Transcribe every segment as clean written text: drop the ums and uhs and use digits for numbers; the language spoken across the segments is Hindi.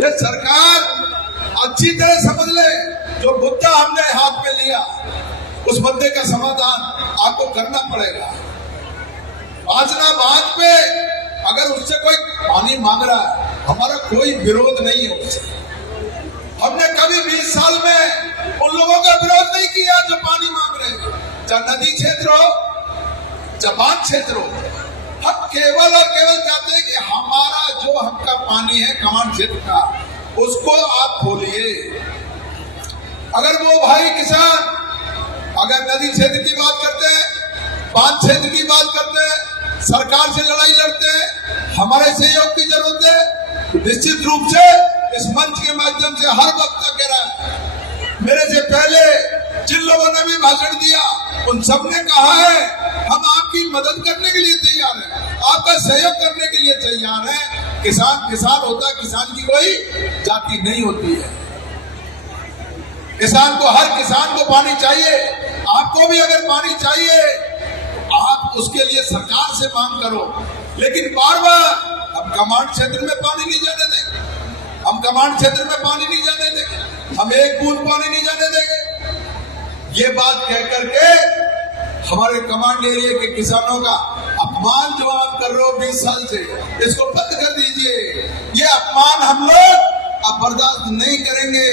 ये सरकार अच्छी तरह समझ ले, जो मुद्दा हमने हाथ में लिया उस मुद्दे का समाधान आपको करना पड़ेगा। बाजना बात पे अगर उससे कोई पानी मांग रहा है, हमारा कोई विरोध नहीं है उससे। हमने कभी 20 साल में उन लोगों का विरोध नहीं किया जो पानी मांग रहे हैं, चाहे नदी क्षेत्र हो चाहे बांध क्षेत्र हो। हम केवल और केवल चाहते हैं कि हमारा जो हमका पानी है कमांड क्षेत्र का, उसको आप खोलिए। अगर वो भाई किसान अगर नदी क्षेत्र की बात करते हैं, बांध क्षेत्र की बात करते हैं, सरकार से लड़ाई लड़ते हैं, हमारे सहयोग की जरूरत है, निश्चित रूप से इस मंच के माध्यम से हर वक्त कह रहा है। मेरे से पहले जिन लोगों ने भी भाषण दिया उन सब ने कहा है हम आपकी मदद करने के लिए तैयार हैं, आपका सहयोग करने के लिए तैयार हैं। किसान किसान होता है, किसान की कोई जाति नहीं होती है। किसान को, हर किसान को पानी चाहिए। आपको भी अगर पानी चाहिए आप उसके लिए सरकार से मांग करो, लेकिन बार बार हम कमांड क्षेत्र में पानी नहीं जाने देंगे, हम कमांड क्षेत्र में पानी नहीं जाने देंगे, हम एक बूंद पानी नहीं जाने देंगे। ये बात कह करके हमारे कमांड एरिया के किसानों का अपमान जो आप कर रहे हो 20 साल से, इसको बंद कर दीजिए। ये अपमान हम लोग अब बर्दाश्त नहीं करेंगे,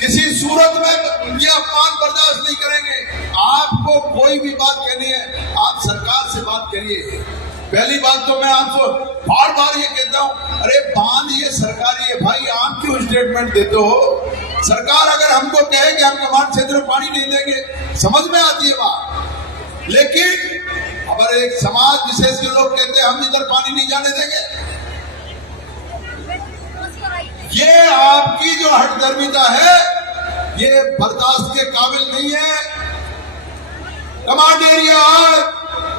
किसी सूरत में ये अपमान बर्दाश्त नहीं करेंगे। आपको कोई भी बात कहनी है आप सरकार से बात करिए। पहली बात तो मैं आपको बार बार ये कहता हूँ, अरे बांध ये सरकारी है भाई, आप क्यों स्टेटमेंट देते हो? सरकार अगर हमको कहे कि हम कमांड क्षेत्र में पानी नहीं देंगे, समझ में आती है बात, लेकिन हमारे एक समाज विशेष के लोग कहते हैं हम इधर पानी नहीं जाने देंगे। ये आपकी जो हठधर्मिता है ये बर्दाश्त के काबिल नहीं है। कमांड एरिया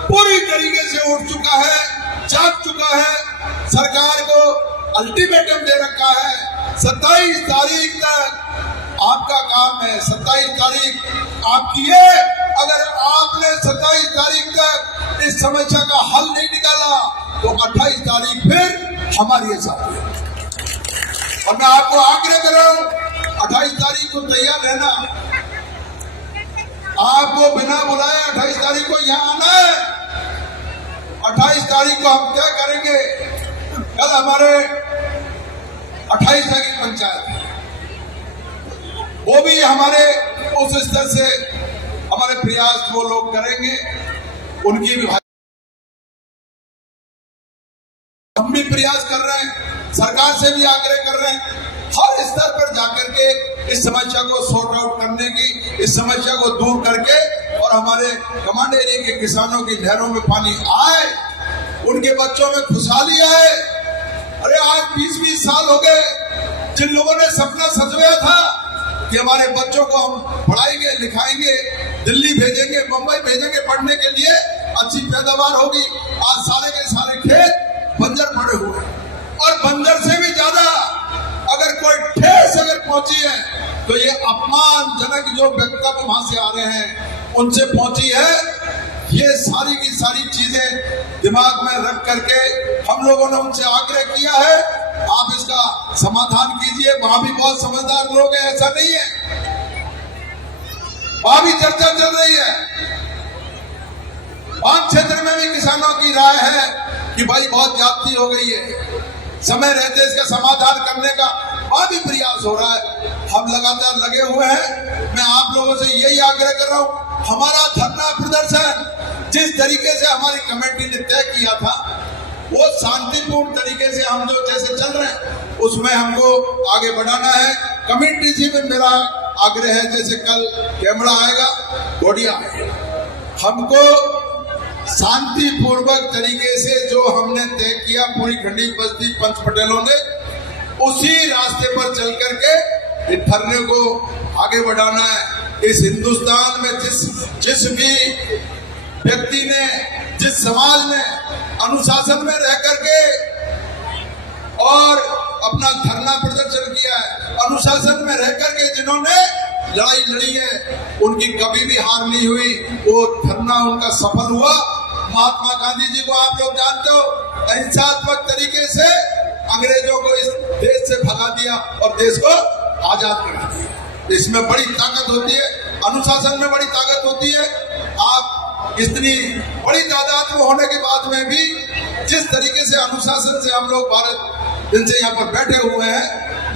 पूरी तरीके से उठ चुका है, जाग चुका है, सरकार को अल्टीमेटम दे रखा है। 27 तारीख तक आपका काम है, 27 तारीख आपकी है। अगर आपने 27 तारीख तक इस समस्या का हल नहीं निकाला तो 28 तारीख फिर हमारी साथ है। और मैं आपको आग्रह कर रहा हूं 28 तारीख को तैयार रहना। आपको बिना बुलाए 28 तारीख को यहां आना है। 28 तारीख को हम क्या करेंगे? कल हमारे 28 तारीख पंचायत है, वो भी हमारे उस स्तर से हमारे प्रयास वो लोग करेंगे, उनकी भी हम भी प्रयास कर रहे हैं, सरकार से भी आग्रह कर रहे हैं हर स्तर पर जाकर के इस समस्या को सॉर्ट आउट करने की, इस समस्या को दूर करके और हमारे कमांड एरिया के किसानों की नहरों में पानी आए, उनके बच्चों में खुशहाली आए। अरे आज 20-20 साल हो गए, जिन लोगों ने सपना सजवाया था कि हमारे बच्चों को हम पढ़ाएंगे लिखाएंगे, दिल्ली भेजेंगे, मुंबई भेजेंगे पढ़ने के लिए, अच्छी पैदावार होगी, आज सारे के सारे खेत बंजर पड़े हुए और बंजर से भी ज्यादा अगर कोई ठेस अगर पहुंची है तो ये अपमानजनक जो वक्तव्य वहां से आ रहे हैं उनसे पहुंची है। ये सारी की सारी चीजें दिमाग में रख करके हम लोगों ने उनसे आग्रह किया है आप इसका समाधान कीजिए। वहां भी बहुत समझदार लोग हैं, ऐसा नहीं है, वहां भी चर्चा चल रही है। बांध क्षेत्र में भी किसानों की राय है कि भाई बहुत ज्यादती हो गई है, समय रहते इसका समाधान करने का वहां भी प्रयास हो रहा है। हम लगातार लगे हुए हैं। मैं आप लोगों से यही आग्रह कर रहा हूं, हमारा धरना प्रदर्शन जिस तरीके से हमारी कमेटी ने तय किया था वो शांतिपूर्ण तरीके से हम जो जैसे चल रहे हैं उसमें हमको आगे बढ़ाना है। कमेटी से भी मेरा आग्रह है, जैसे कल कैमरा आएगा, गोडिया आएगा, हमको शांतिपूर्वक तरीके से जो हमने तय किया पूरी खंडी बस्ती पंच पटेलों ने, उसी रास्ते पर चल करके इस धरने को आगे बढ़ाना है। इस हिंदुस्तान में जिस भी व्यक्ति ने, जिस समाज ने अनुशासन में रह करके और अपना धरना प्रदर्शन किया है, अनुशासन में रह करके जिन्होंने लड़ाई लड़ी है, उनकी कभी भी हार नहीं हुई, वो धरना उनका सफल हुआ। महात्मा गांधी जी को आप लोग जानते हो, अहिंसात्मक तरीके से अंग्रेजों को इस देश से भगा दिया और देश को आजाद करा दिया। इसमें बड़ी ताकत होती है, अनुशासन में बड़ी ताकत होती है। आप इतनी बड़ी तादाद में होने के बाद में भी जिस तरीके से अनुशासन से हम लोग भारत दिन से यहाँ पर बैठे हुए हैं,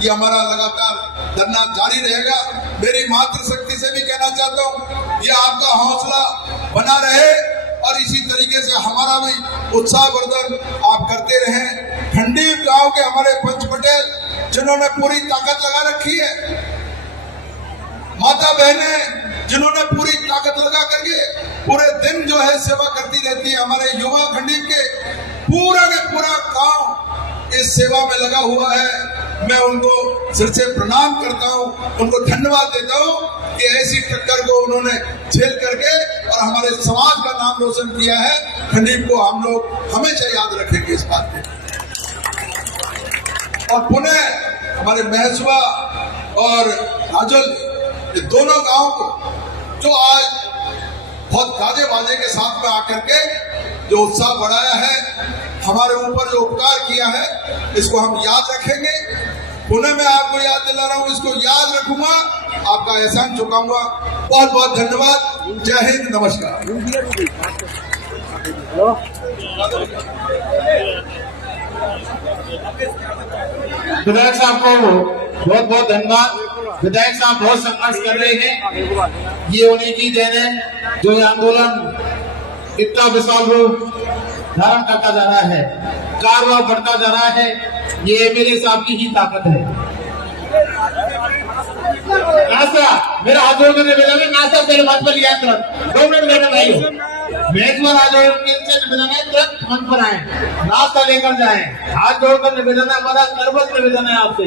ये हमारा लगातार धरना जारी रहेगा। मेरी मातृशक्ति से भी कहना चाहता हूँ, ये आपका हौसला बना रहे और इसी तरीके से हमारा भी उत्साहवर्धन आप करते रहें। खंडीव गांव के हमारे पंच पटेल जिन्होंने पूरी ताकत लगा रखी है, माता बहनें जिन्होंने पूरी ताकत लगा करके पूरे दिन जो है सेवा करती रहती है, हमारे युवा खंडीव के पूरा गांव इस सेवा में लगा हुआ है। मैं उनको सिर से प्रणाम करता हूं, उनको धन्यवाद देता हूं कि ऐसी टक्कर को उन्होंने झेल करके और हमारे समाज का नाम रोशन किया है। खंडीव को हम लोग हमेशा याद रखेंगे इस बात पे। और पुनः हमारे महसुआ और राजल, ये दोनों गांव को जो आज बहुत गाजे बाजे के साथ में आकर के जो उत्साह बढ़ाया है, हमारे ऊपर जो उपकार किया है, इसको हम याद रखेंगे। पुनः मैं आपको याद दिला रहा हूं, इसको याद रखूंगा, आपका एहसान चुकाऊंगा। बहुत बहुत धन्यवाद। जय हिंद, नमस्कार। विधायक साहब को बहुत बहुत धन्यवाद। विधायक साहब बहुत संघर्ष कर रहे हैं, ये उन्हीं की देन है जो ये आंदोलन इतना विशाल रूप धारण करता जा रहा है, कारवां बढ़ता जा रहा है। ये एमएलए साहब की ही ताकत है। नाश्ता मेरा हाथ जोड़ कर निवेदन है, नाश्ता तेरे बात पर लिया तुरंत 2 मिनट लेकर भाई मेजबान आज निवेदन है, तुरंत मंच पर आए, नाश्ता लेकर जाएं। हाथ जोड़कर निवेदन है, हमारा करबद्ध निवेदन है आपसे।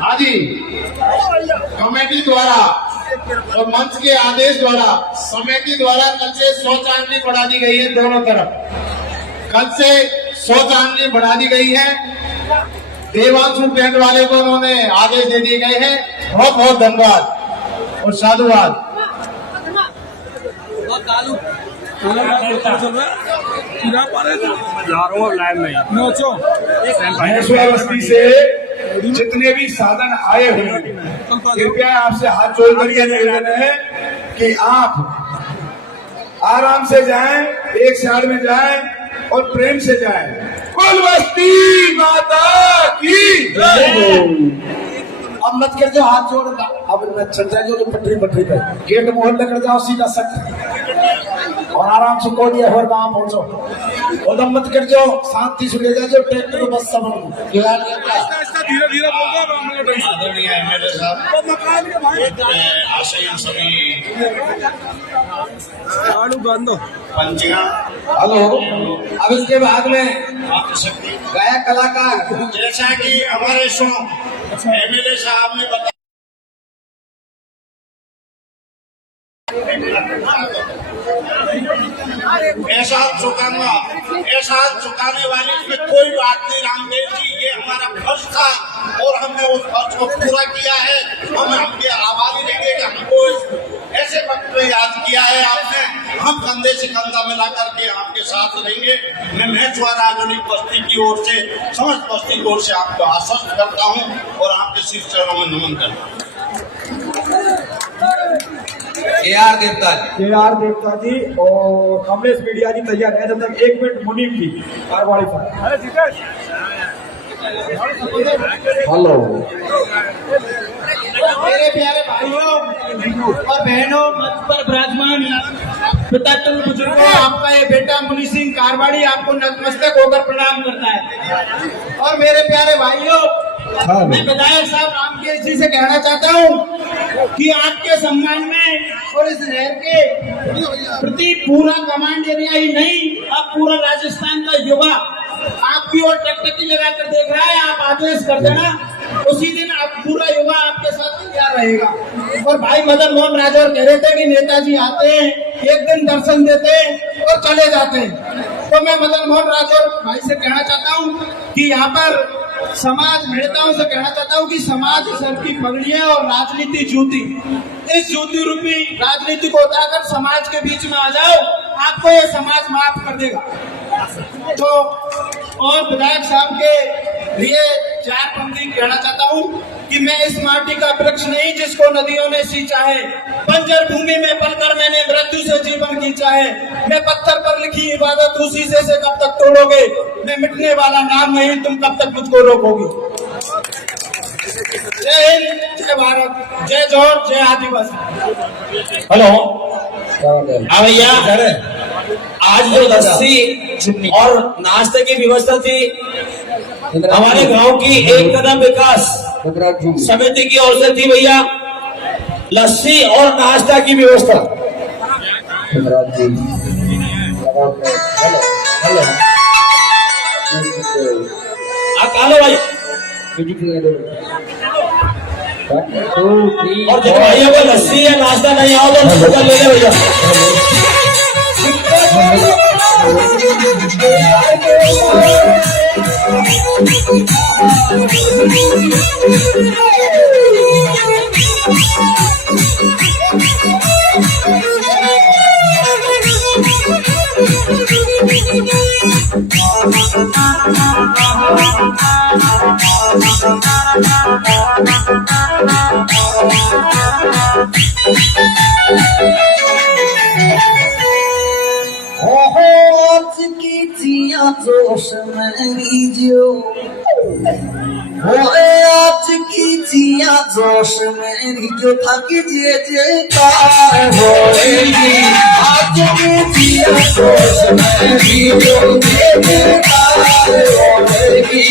हाँ जी, कमेटी द्वारा और मंच के आदेश द्वारा समिति द्वारा कल से 100 चांदनी बढ़ा दी गई है। दोनों तरफ कल से 100 चांदनी बढ़ा दी गई है। देवांशु टेंट वाले को उन्होंने आदेश दे दिए गए हैं। बहुत बहुत धन्यवाद और साधुवाद। बस्ती से जितने भी साधन आए हुए कृपया आपसे हाथ जोड़ करके निवेदन है कि आप आराम से जाएं, एक साइड में जाएं और प्रेम से जाएं। कुल बस्ती माता की। अब मत कर जो हाथ जोड़, अब चल जाए जो पटरी पे गेट मोहर लेकर जाओ सीधा सट और आराम से कोई और वहां पहुंचो। उदम मत कर जो, शांति से ले जाओ ट्रैक्टर बस सब धीरे धीरे हेलो। अब इसके बाद में गायक कलाकार, जैसा कि हमारे एमएलए साहब ने बताया, ऐसा चुकाने वाली इसमें कोई बात नहीं। रामदेव जी, ये हमारा फर्ज था और हमने उस फर्ज को पूरा किया है। हम आपके आभारी रहेंगे कि हमको ऐसे वक्त में याद किया है आपने। हम कंधे से कंधा मिला करके आपके साथ रहेंगे। मैं महसुआ राजनीतिक बस्ती की ओर से, समस्त बस्ती की ओर से आपको आश्वस्त करता हूँ और आपके शीर्ष चरणों में नमन करता हूँ। KR देवता जी और कमलेश मीडिया जी तैयार है। जब तक 1 मिनट मुनीम जी कारवाड़ी पर। हेलो मेरे प्यारे भाइयों और बहनों, मंच पर विराजमान पितृ बुजुर्गों, आपका ये बेटा मुनि सिंह कारवाड़ी आपको नतमस्तक होकर प्रणाम करता है। और मेरे प्यारे भाइयों, मैं विधायक साहब रामकेश जी से कहना चाहता हूँ कि आपके सम्मान में और इस नहर के प्रति पूरा कमांड एरिया ही नहीं, अब पूरा राजस्थान का युवा आपकी ओर टकटकी लगाकर देख रहा है। आप आदेश कर देना, उसी दिन आप पूरा युवा आपके साथ तैयार रहेगा। और भाई मदन मोहन राजौर कह रहे थे कि नेताजी आते हैं, एक दिन दर्शन देते हैं और चले जाते हैं। तो मैं मदन मोहन राजौर भाई से कहना चाहता हूँ कि यहाँ पर समाज नेताओं से कहना चाहता हूँ कि समाज सर की पगड़ी है और राजनीति जूती। इस जूती रूपी राजनीति को उतारकर समाज के बीच में आ जाओ, आपको ये समाज माफ कर देगा। तो और विधायक साहब के लिए 4 पंक्ति कहना चाहता हूँ कि मैं इस माटी का वृक्ष नहीं जिसको नदियों ने सींचा है, बंजर भूमि में पलकर मैंने मृत्यु से जीवन खींचा है। मैं पत्थर पर लिखी इबादत उसी से कब तक तोड़ोगे, मैं मिटने वाला नाम नहीं, तुम कब तक मुझको रोकोगे। जय हिंद, जय भारत, जय जोहर, जय आदिवासी। हेलो हाँ भैया, आज जो लस्सी और नाश्ते की व्यवस्था थी हमारे गांव की एक कदम विकास समिति की ओर से थी भैया, लस्सी और नाश्ता की व्यवस्था। हेलो भाई, और जब भैया को लस्सी या नाश्ता नहीं आओ तो ले ले भैया। आज की जिया जोश मेरी जो आज की जिया जोश मेरी जो थक जे जेकार होएगी। आज की जिया जोश मेरी जो जेकार होएगी।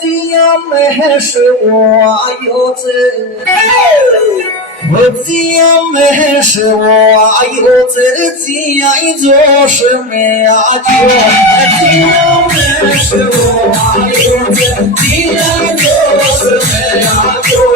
जिया महश वो आयो से, जिया महश वो आयो से, जिया जोश में आजो। जिया महश वो आयो से, जिया जोश में आजो।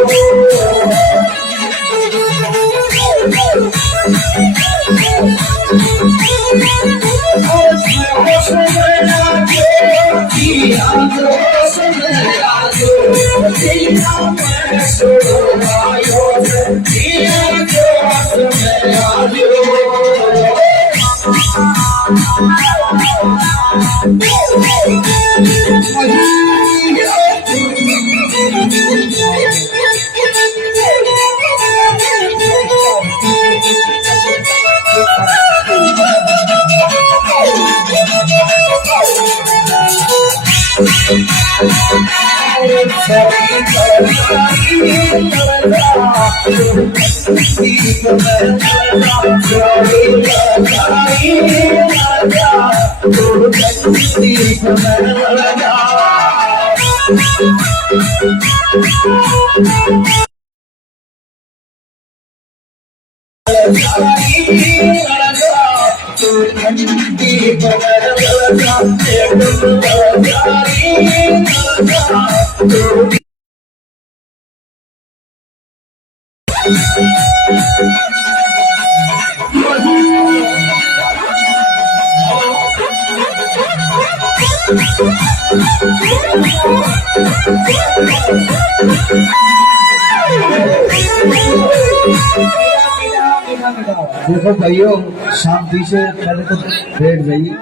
देखो भाइयों, शांति से पहले तो बैठ जाइए,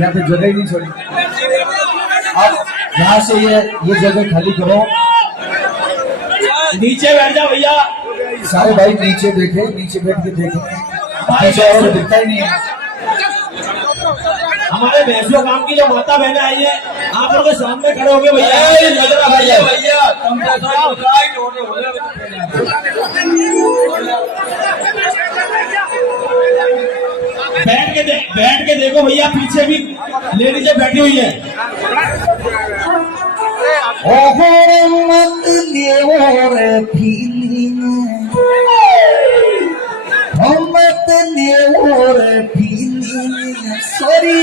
यहाँ पे जगह ही नहीं छोड़ी। आप यहाँ से ये जगह खाली करो, नीचे बैठ जाओ भैया। सारे भाई नीचे देखे, नीचे बैठ के देखे, नीचे और दिखता ही नहीं है। हमारे भैंसियों काम की जो माता बहने आई है, आप लोग के सामने खड़े हो गए भैया। भैया तुम बैठ के देखो भैया, पीछे भी लेडीजें बैठी हुई है। मत ले रे फीलिंग, मत ले रे फीलिंग, सॉरी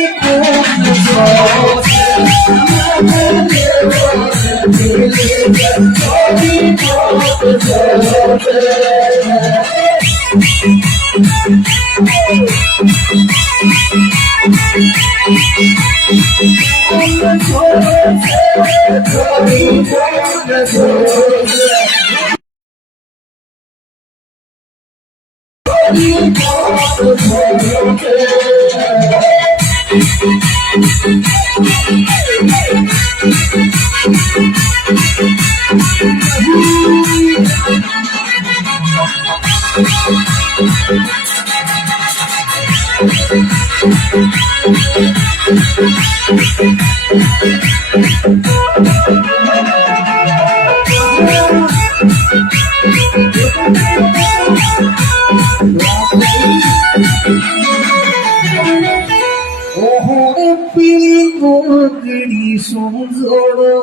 पिली सुंजोड़ो,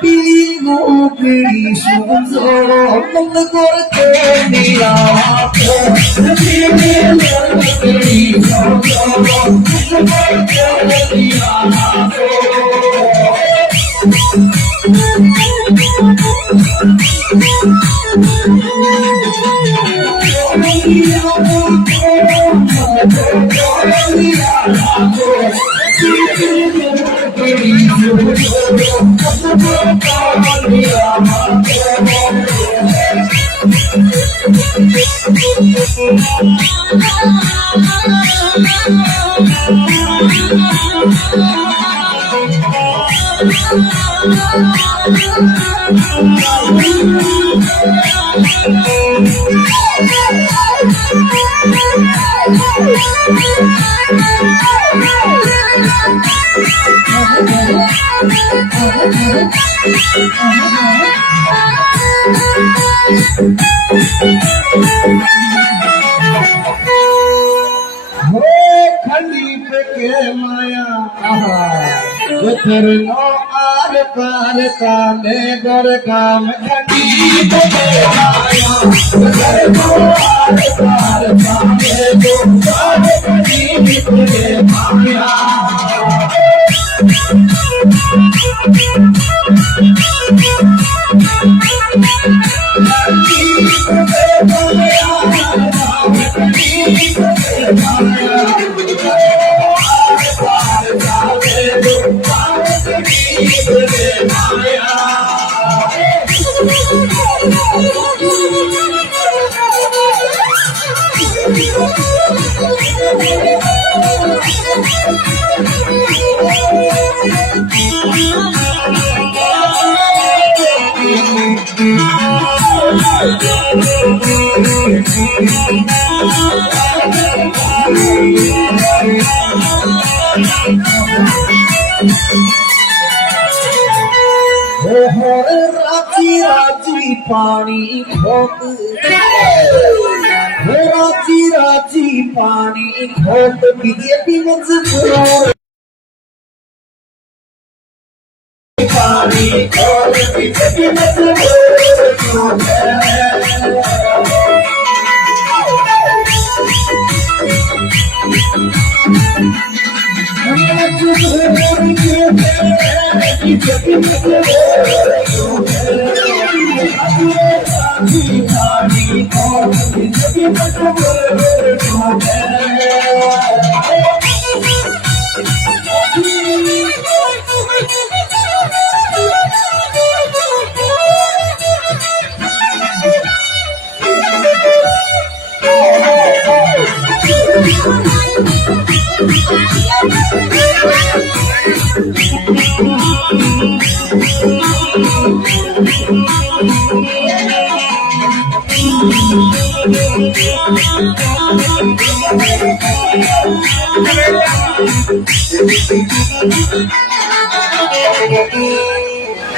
पिली गोगड़ी सुंजोड़ो, मन करते दिया पिली गोगड़ी सुंजोड़ो, मन करते दिया खलीफ के माया उतरनो आर पार कामे गर काम खलीफ के माया उतरनो आर पार कामे गर खलीफ के माया राजी राजी पानी खोक, राजी राजी पानी खोक, बीजेपी मजबूर पानी खोक, बीजेपी मजबूर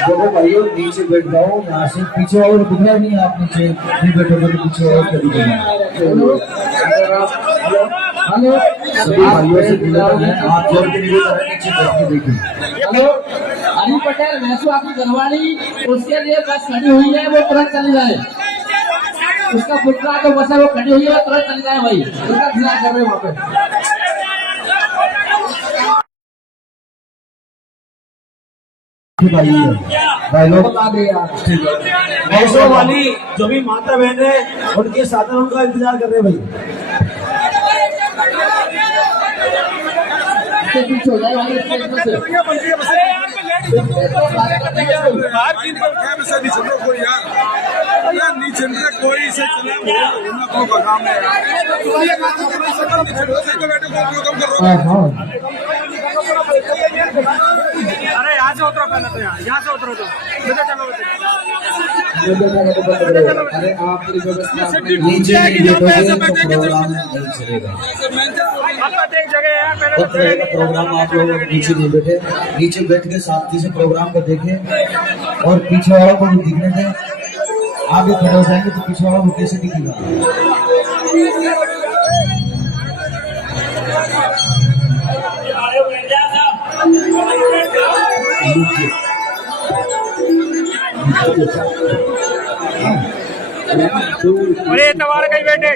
देखो भाइयों नीचे बैठ जाओ, यहाँ से पीछे और दिख रहा नहीं, आप नीचे नहीं बैठोगे तो पीछे और कभी हेलो हेलो सभी भाइयों से निवेदन है, हाथ जोड़ के निवेदन है, नीचे बैठ के देखिए। हेलो अली पटेल महसू आपकी घरवाली, उसके लिए बस खड़ी हुई है, वो तुरंत चली जाए। उसका पुतला तो बस है, वो खड़ी हुई है, तुरंत चली जाए भाई, उसका इंतजार कर रहे हैं वहाँ पे। भाई लोग आ गए यार, भैंसों वाली जो भी माता बहन है उनके साधनों का इंतजार कर रहे हैं भाई। पीछे हो जाए वाले स्टेज पे से। नीचे कोई से अरे यहाँ से उतरो पहले, तो यहाँ से उतरो तो चलो। अरे आप नीचे नहीं बैठोगे तो प्रोग्राम नहीं चलेगा। प्रोग्राम आप लोग नीचे नहीं बैठे, नीचे बैठ के शांति से प्रोग्राम को देखें और पीछे वालों को भी दिखने दें। आगे खड़े हो जाएंगे तो पीछे वालों को कैसे दिखेगा। अरे तवार कहीं बैठे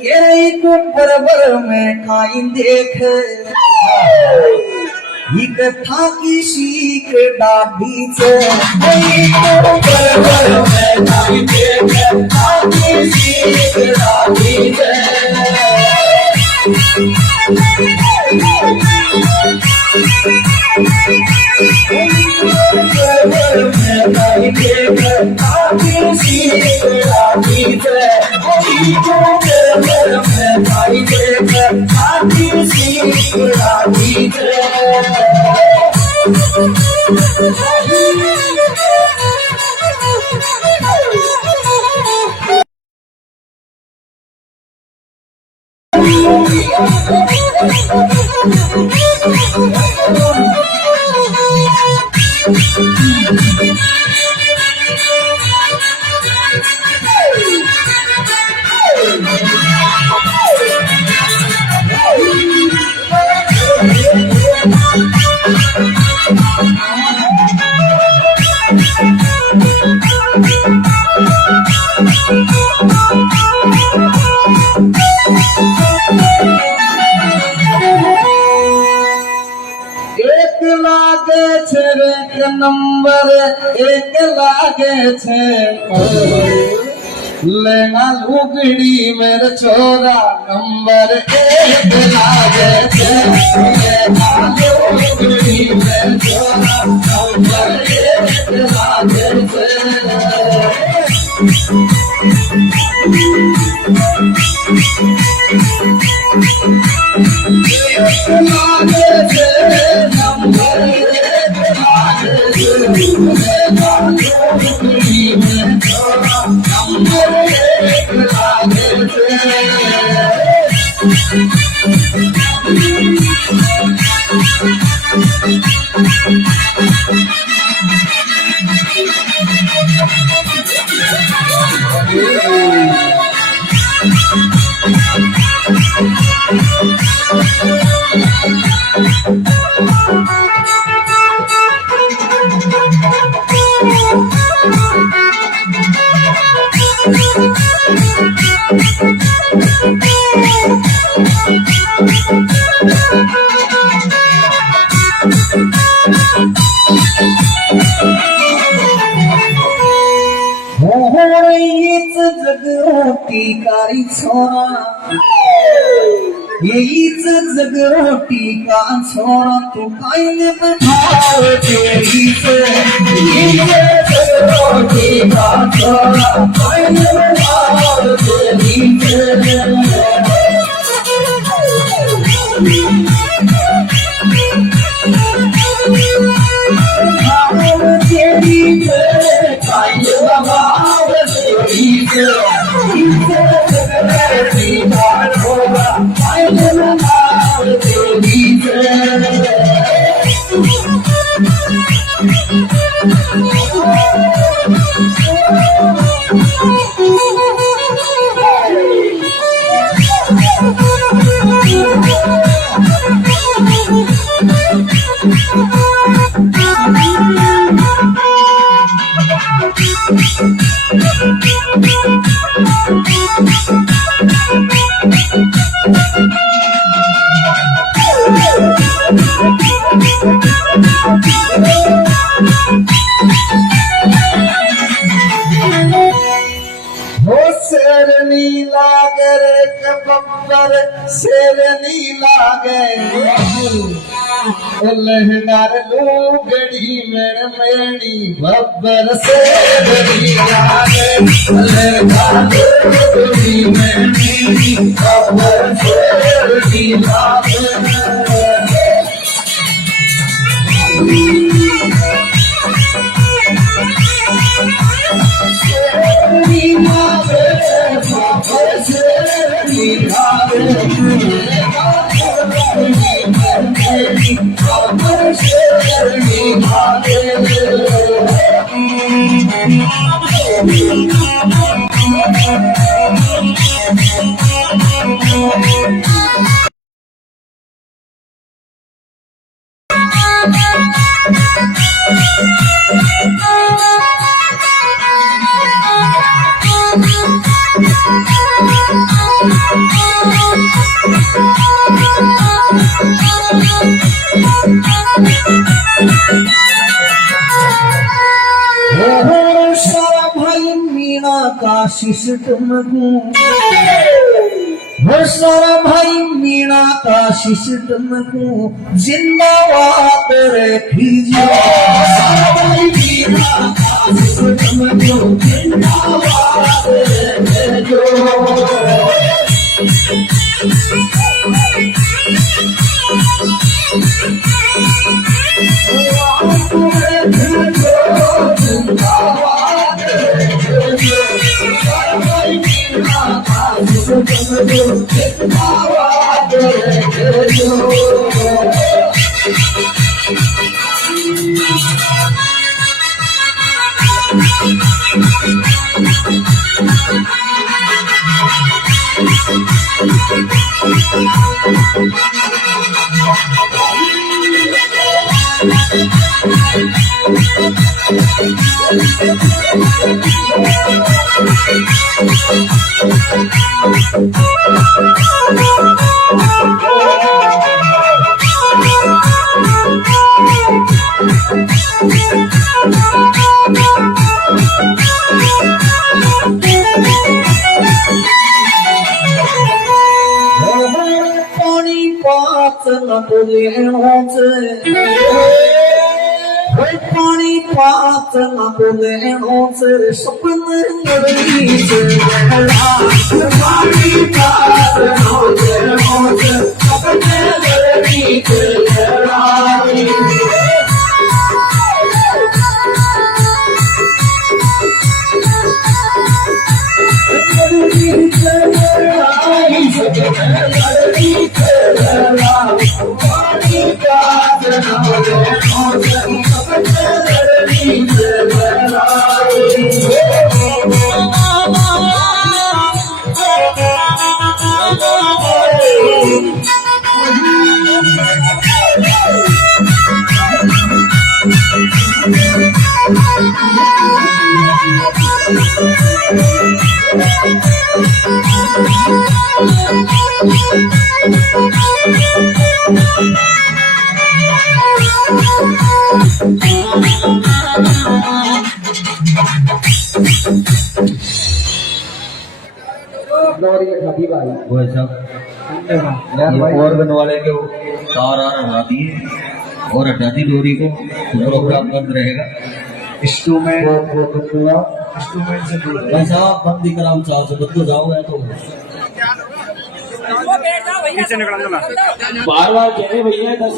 ये बरबर में खाई देख एक था की सीख डाबी से बरबर में खाई देख था की सीख डाबी से एक लागे छे नंबर एक लागे छे लेना लुगड़ी मेरे छोरा नंबर एक लागे छे लेना लुगड़ी मेरे छोरा नंबर एक लागे छे जगरोटी कारी छोरा यहीच जगरोटी का छोरा तू कायने बनाव तेरीच जगरोटी का छोरा कायने बनाव तेरीच शेर नीला लहनार लूगड़ी मेड़ मेड़ी बब्बर शेर नीला लहनार लूगड़ी मेड़ मेड़ी बब्बर शेर नीला सिस्टम को सारा भाई मीणा का सिस्टम को जिंदाबाद रखिए सारा भाई मीणा का सिस्टम को जिंदाबाद रखिए पानी पात न बोले सपन पानी पात न बोले सपन वो सब ये ऑर्गन वाले के तार हटा दिए और हटा दी डोरी को, तो प्रोग्राम बंद रहेगा। इंस्ट्रूमेंट से भाई साहब बंदी कराओ, 4 से बंद हो जाओ है तो बार बार कह रहे भैया दस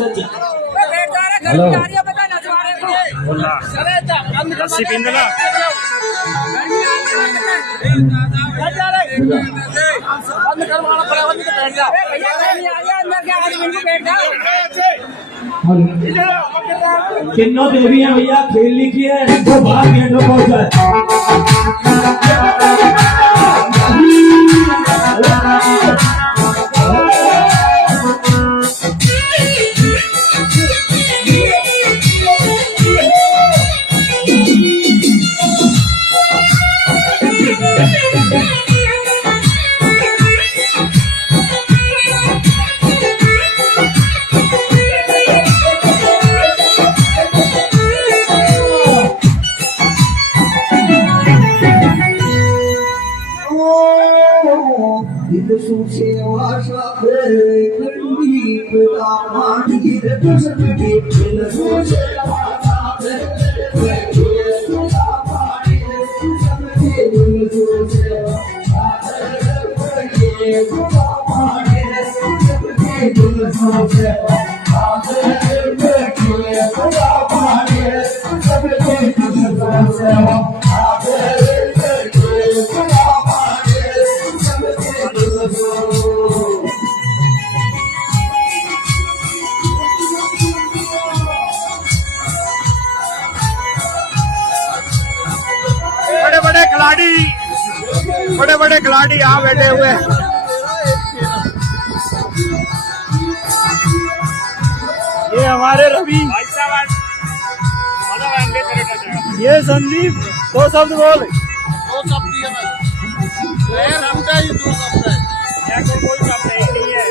हेलो किन्नो देवी है भैया, खेल लिखिए तो बाहर गेंदों पहुंच जाए। बड़े बड़े खिलाड़ी यहाँ बैठे हुए हैं। ये हमारे रवि, ये संदीप, 2 शब्द बोल। 2 शब्द दिए मैं, पैर फूटा ही 2 शब्द है, कोई शब्द नहीं है।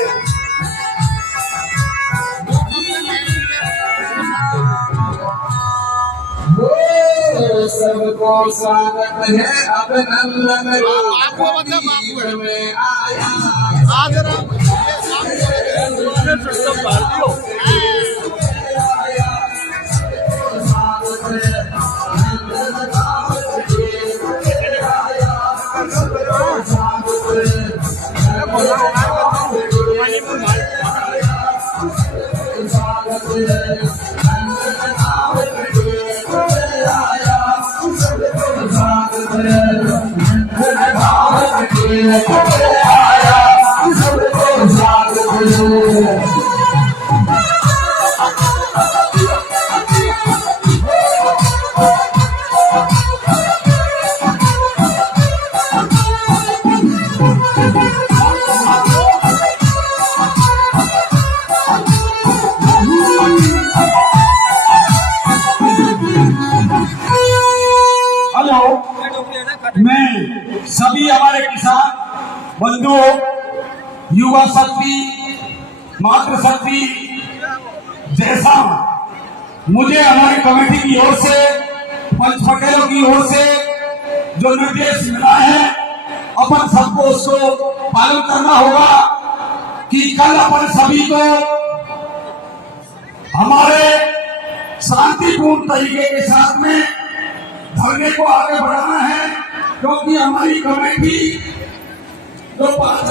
सबको स्वागत है अभिनंदन में आया। मैं सभी हमारे किसान बंधुओं, युवा शक्ति, मातृशक्ति जैसा मुझे हमारी कमेटी की ओर से, पंच पटेलों की ओर से जो निर्देश मिला है, अपन सबको उसको पालन करना होगा कि कल अपन सभी को हमारे शांतिपूर्ण तरीके के साथ में धरने को आगे बढ़ाना है, क्योंकि हमारी कमेटी जो 5